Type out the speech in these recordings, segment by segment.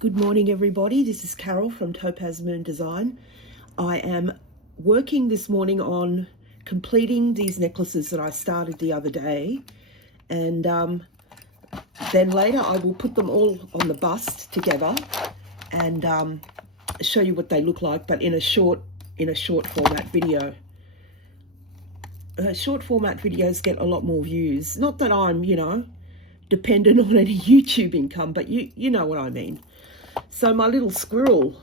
Good morning, everybody. This is Carol from TopazMoon Design. I am working this morning on completing these necklaces that I started the other day, and then later I will put them all on the bust together and show you what they look like, but in a short format video. Short format videos get a lot more views. Not that I'm, dependent on any YouTube income, but you know what I mean. So my little squirrel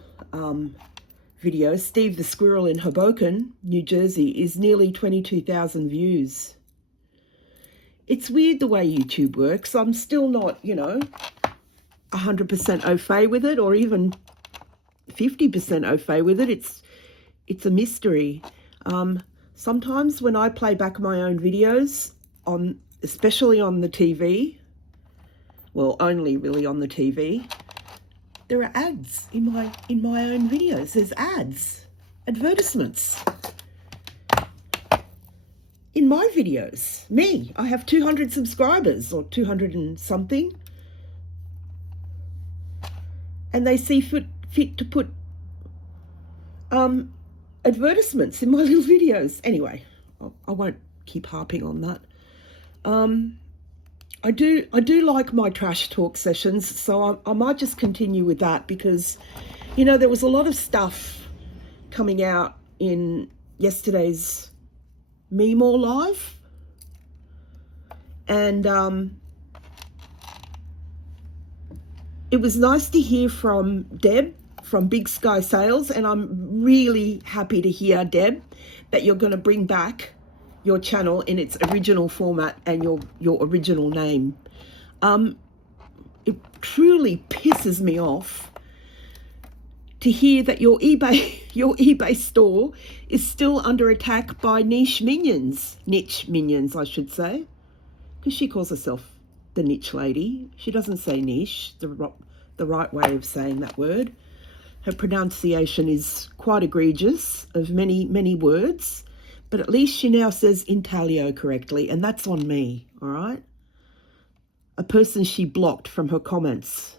video, Steve the Squirrel in Hoboken, New Jersey, is nearly 22,000 views. It's weird the way YouTube works. I'm still not, 100% au fait with it, or even 50% au fait with it. It's a mystery. Sometimes when I play back my own videos, especially on the TV, well, only really on the TV, there are ads in my own videos. There's ads, advertisements in my videos. Me, I have 200 subscribers, or 200 and something, and they see fit to put advertisements in my little videos. Anyway, I won't keep harping on that. I do like my trash talk sessions, so I might just continue with that, because, there was a lot of stuff coming out in yesterday's Me More Live, and it was nice to hear from Deb from Big Sky Sales, and I'm really happy to hear, Deb, that you're going to bring back your channel in its original format and your original name. It truly pisses me off to hear that your eBay store is still under attack by niche minions, I should say, because she calls herself the niche lady. She doesn't say niche, the right way of saying that word. Her pronunciation is quite egregious of many words. But at least she now says intaglio correctly, and that's on me, all right? A person she blocked from her comments.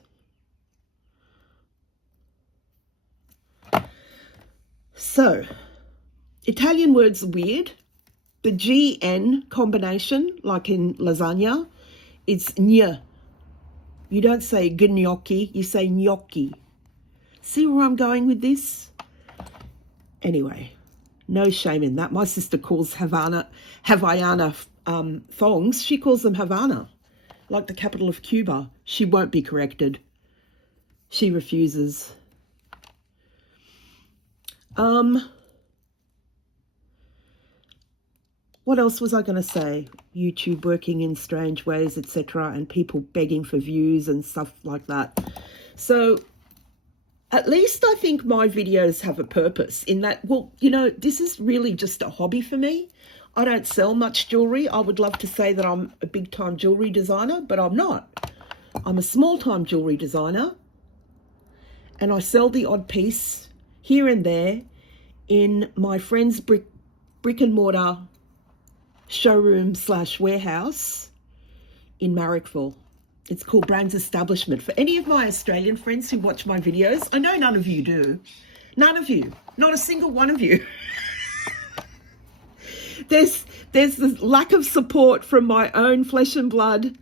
So, Italian words are weird. The GN combination, like in lasagna, is gn. You don't say gnocchi, you say gnocchi. See where I'm going with this? Anyway. No shame in that. My sister calls Havana thongs. She calls them Havana, like the capital of Cuba. She won't be corrected. She refuses. What else was I going to say? YouTube working in strange ways, etc., and people begging for views and stuff like that. So at least I think my videos have a purpose in that, well, this is really just a hobby for me. I don't sell much jewelry. I would love to say that I'm a big-time jewelry designer, but I'm not. I'm a small-time jewelry designer, and I sell the odd piece here and there in my friend's brick and mortar showroom / warehouse in Marrickville. It's called Brands Establishment. For any of my Australian friends who watch my videos, I know none of you do. None of you. Not a single one of you. There's the lack of support from my own flesh and blood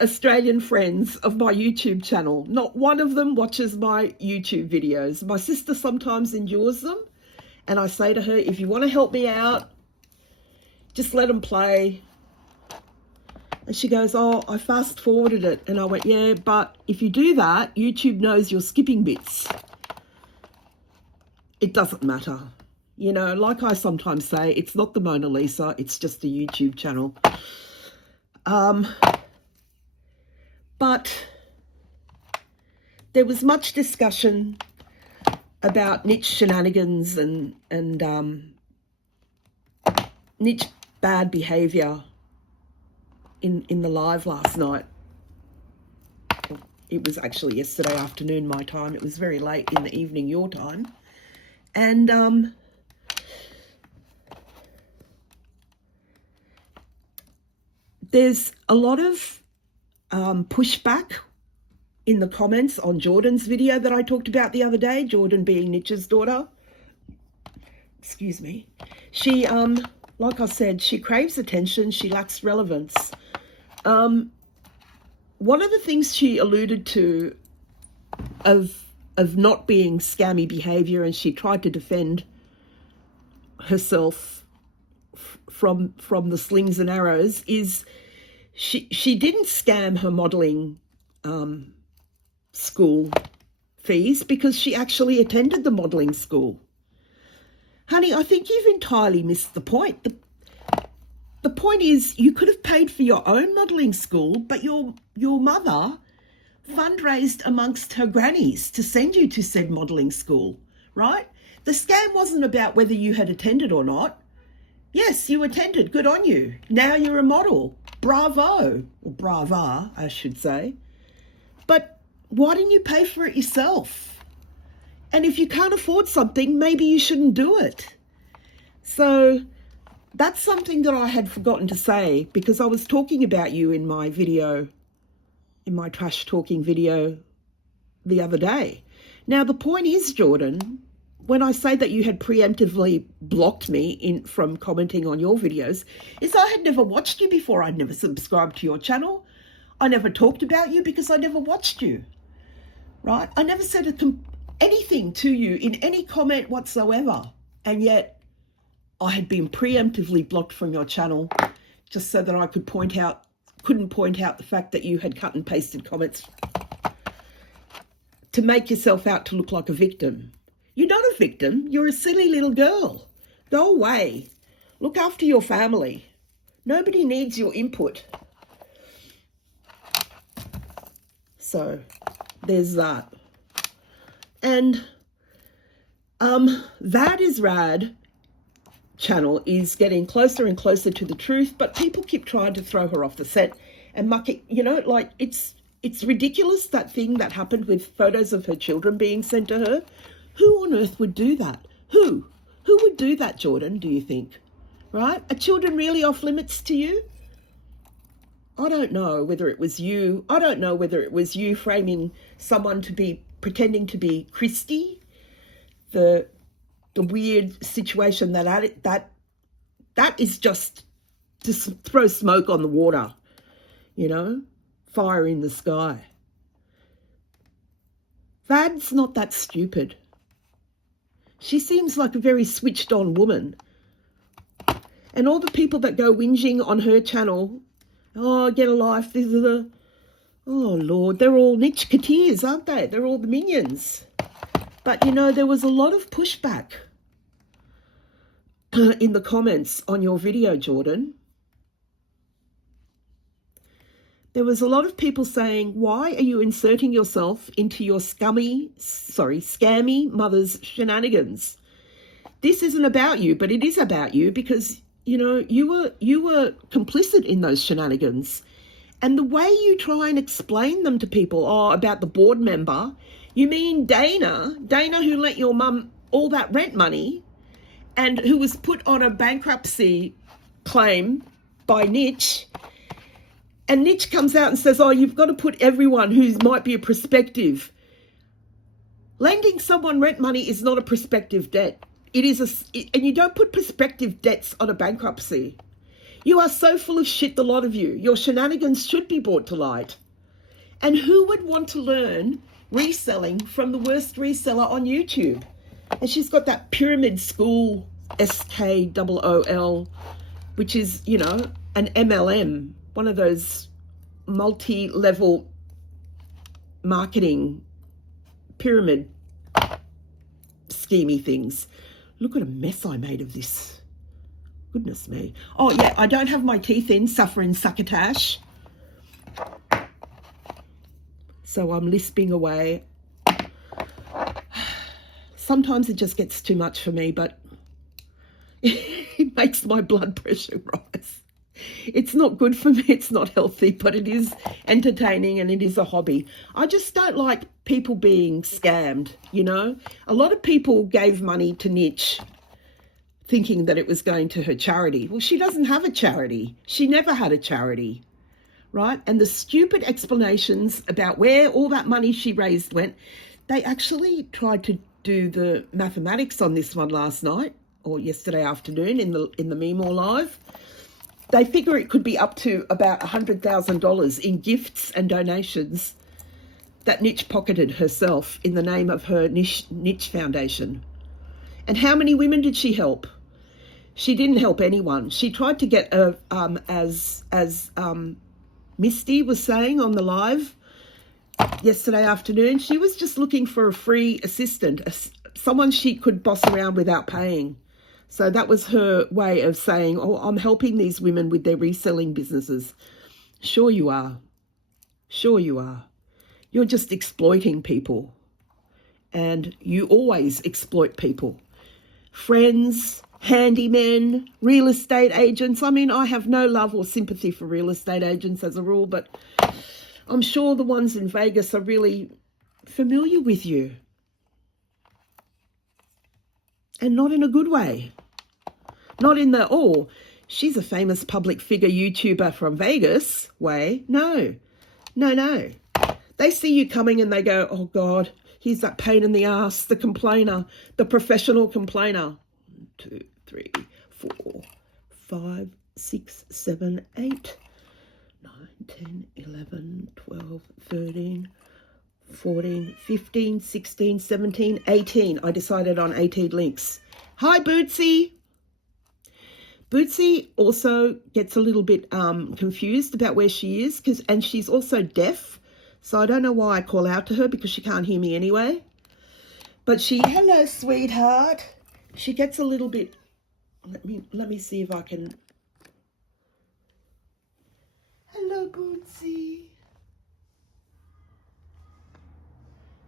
Australian friends of my YouTube channel. Not one of them watches my YouTube videos. My sister sometimes endures them, and I say to her, if you want to help me out, just let them play. And she goes, oh, I fast forwarded it. And I went, yeah, but if you do that, YouTube knows you're skipping bits. It doesn't matter. Like I sometimes say, it's not the Mona Lisa, it's just a YouTube channel. But there was much discussion about niche shenanigans and niche bad behaviour in the live last night. It was actually yesterday afternoon my time. It was very late in the evening your time. And there's a lot of pushback in the comments on Jordan's video that I talked about the other day, Jordan being Nietzsche's daughter. Excuse me. She, like I said, she craves attention. She lacks relevance. One of the things she alluded to of not being scammy behavior, and she tried to defend herself from the slings and arrows, is she didn't scam her modeling school fees because she actually attended the modeling school. Honey, I think you've entirely missed the point. The point is, you could have paid for your own modelling school, but your mother fundraised amongst her grannies to send you to said modelling school, right? The scam wasn't about whether you had attended or not. Yes, you attended. Good on you. Now you're a model. Bravo. Or brava, I should say. But why didn't you pay for it yourself? And if you can't afford something, maybe you shouldn't do it. So that's something that I had forgotten to say, because I was talking about you in my video, in my trash talking video the other day. Now, the point is, Jordan, when I say that you had preemptively blocked me from commenting on your videos, is I had never watched you before. I'd never subscribed to your channel. I never talked about you because I never watched you, right? I never said anything to you in any comment whatsoever. And yet I had been preemptively blocked from your channel just so that I couldn't point out the fact that you had cut and pasted comments to make yourself out to look like a victim. You're not a victim. You're a silly little girl. Go away. Look after your family. Nobody needs your input. So there's that. And That Is Rad channel is getting closer and closer to the truth, but people keep trying to throw her off the set and muck it, you know, like it's ridiculous, that thing that happened with photos of her children being sent to her. Who on earth would do that? Who would do that, Jordan, do you think? Right? Are children really off limits to you? I don't know whether it was you. I don't know whether it was you framing someone to be pretending to be Christy. The weird situation that is just to throw smoke on the water, you know, fire in the sky. Vad's not that stupid. She seems like a very switched on woman. And all the people that go whinging on her channel, oh, get a life, this is a, oh Lord, they're all niche-keteers, aren't they? They're all the minions. But, you know, there was a lot of pushback in the comments on your video, Jordan. There was a lot of people saying, why are you inserting yourself into your scammy mother's shenanigans? This isn't about you, but it is about you because, you know, you were complicit in those shenanigans. And the way you try and explain them to people, about the board member, you mean Dana who lent your mum all that rent money and who was put on a bankruptcy claim by Niche. And Niche comes out and says, oh, you've got to put everyone who might be a prospective. Lending someone rent money is not a prospective debt. And you don't put prospective debts on a bankruptcy. You are so full of shit, the lot of you. Your shenanigans should be brought to light. And who would want to learn reselling from the worst reseller on YouTube? And she's got that pyramid school, SKOOL, which is, you know, an MLM, one of those multi-level marketing pyramid schemey things. Look at a mess I made of this. Goodness me. Oh, yeah, I don't have my teeth in, suffering succotash. So I'm lisping away. Sometimes it just gets too much for me, but it makes my blood pressure rise. It's not good for me, it's not healthy, but it is entertaining and it is a hobby. I just don't like people being scammed, you know. A lot of people gave money to Niche thinking that it was going to her charity. Well, she doesn't have a charity. She never had a charity, right? And the stupid explanations about where all that money she raised went. They actually tried to do the mathematics on this one last night or yesterday afternoon in the Me More Live. They figure it could be up to about $100,000 in gifts and donations that Niche pocketed herself in the name of her Niche Foundation. And how many women did she help? She didn't help anyone. She tried to get as Misty was saying on the live yesterday afternoon, she was just looking for a free assistant, someone she could boss around without paying. So that was her way of saying, oh, I'm helping these women with their reselling businesses. Sure you are. Sure you are. You're just exploiting people. And you always exploit people. Friends, handymen, real estate agents. I mean, I have no love or sympathy for real estate agents as a rule, but I'm sure the ones in Vegas are really familiar with you. And not in a good way. Not in the, oh, she's a famous public figure YouTuber from Vegas way. No, no, no. They see you coming and they go, oh, God, here's that pain in the ass, the complainer, the professional complainer. 1, 2, 3, 4, 5, 6, 7, 8, 9, 10, 11, 12, 13, 14, 15, 16, 17, 18. I decided on 18 links. Hi, Bootsy. Bootsy also gets a little bit confused about where she is, and she's also deaf. So I don't know why I call out to her, because she can't hear me anyway. But hello, sweetheart. She gets a little bit, let me see if I can. Hello, Bootsy.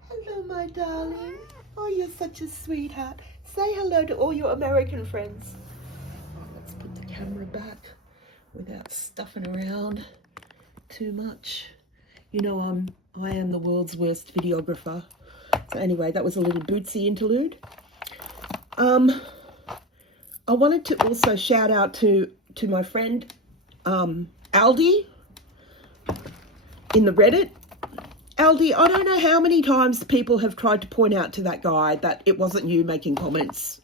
Hello, my darling. Oh, you're such a sweetheart. Say hello to all your American friends. Oh, let's put the camera back without stuffing around too much. You know, I am the world's worst videographer. So anyway, that was a little Bootsy interlude. I wanted to also shout out to my friend Aldi in the Reddit. Aldi, I don't know how many times people have tried to point out to that guy that it wasn't you making comments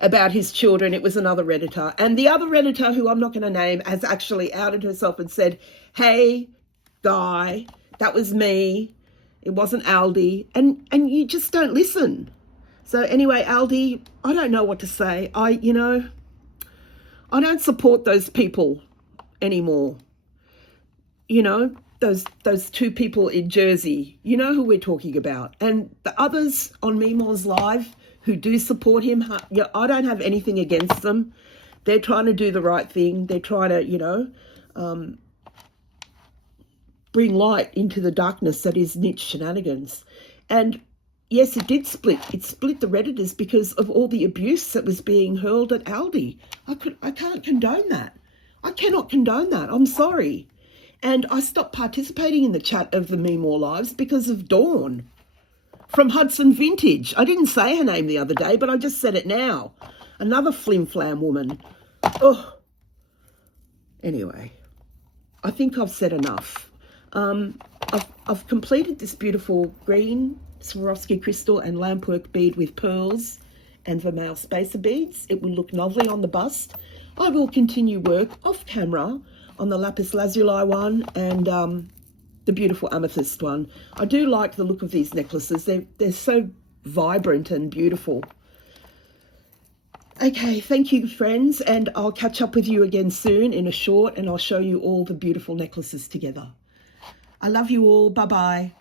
about his children. It was another Redditor. And the other Redditor, who I'm not going to name, has actually outed herself and said, hey, guy, that was me. It wasn't Aldi. And you just don't listen. So anyway, Aldi, I don't know what to say. I don't support those people anymore. You know, those two people in Jersey, you know who we're talking about. And the others on Memore's Live who do support him, I don't have anything against them. They're trying to do the right thing. They're trying to, bring light into the darkness that is Niche shenanigans. And yes, it did split. It split the Redditors because of all the abuse that was being hurled at Aldi. I can't condone that. I cannot condone that. I'm sorry. And I stopped participating in the chat of the Me More Lives because of Dawn from Hudson Vintage. I didn't say her name the other day, but I just said it now. Another flim-flam woman. Oh. Anyway, I think I've said enough. I've completed this beautiful green Swarovski crystal and lampwork bead with pearls and vermeil spacer beads. It will look lovely on the bust. I will continue work off camera on the lapis lazuli one and the beautiful amethyst one. I do like the look of these necklaces. They're so vibrant and beautiful. Okay, thank you, friends, and I'll catch up with you again soon in a short, and I'll show you all the beautiful necklaces together. I love you all. Bye-bye.